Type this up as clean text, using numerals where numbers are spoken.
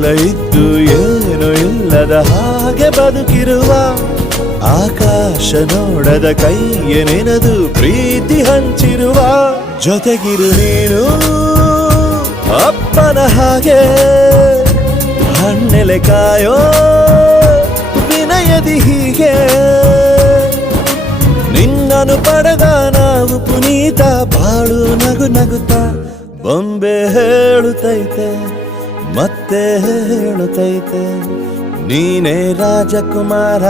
ಎಲ್ಲ ಇದ್ದು ಏನು ಇಲ್ಲದ ಹಾಗೆ ಬದುಕಿರುವ ಆಕಾಶ ನೋಡದ ಕೈಯ ನೆನೆದು ಪ್ರೀತಿ ಹಂಚಿರುವ ಜೊತೆಗಿರು ನೀನು ಅಪ್ಪನ ಹಾಗೆ ಹಣ್ಣೆಲೆ ಕಾಯೋ ವಿನಯದಿ ಹೀಗೆ ನಿನ್ನನು ಪಡೆದ ನಾವು ಪುನೀತ ಬಾಳು ನಗು ನಗುತ್ತಾ ಬೊಂಬೆ ಹೇಳುತ್ತೈತೆ ಮತ್ತೆ ಹೇಳುತ್ತೈತೆ ನೀನೇ ರಾಜಕುಮಾರ.